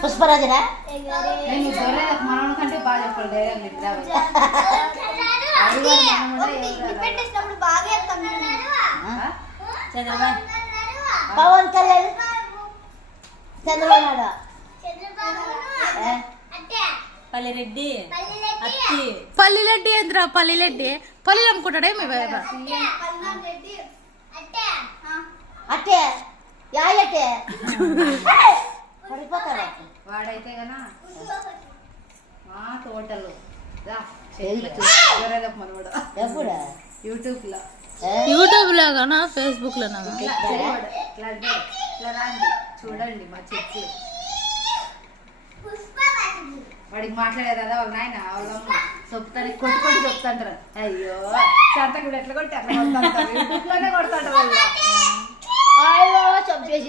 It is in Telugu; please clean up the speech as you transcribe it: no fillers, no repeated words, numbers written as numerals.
పుష్పరాజనా మనోడి కంటే బాగా చెప్పాలి పవన్ కళ్యాణ్ చంద్రబాబు నాయుడు పల్లిరెడ్డి పల్లిరెడ్డి ఏంద్రా పల్లిరెడ్డి పల్లీలు అమ్ముకుంటాడే మీ అట్టే యాయట్టే పడిపోతాడు వాడైతే కన్నా టోటల్ ఎప్పుడు యూట్యూబ్ లాగానా ఫేస్బుక్ లోనా చూడండి మా చెట్లు వాడికి మాట్లాడేదా వాళ్ళ నాయన వాళ్ళమ్మ చెప్తాను కొట్టుకొని చెప్తాంటారు అయ్యో సంతకుడు ఎట్లా కొట్టి అట్లా కొడతాంటారు యూట్యూబ్ లోనే కొడతాంటారు వాళ్ళు చెప్పేసి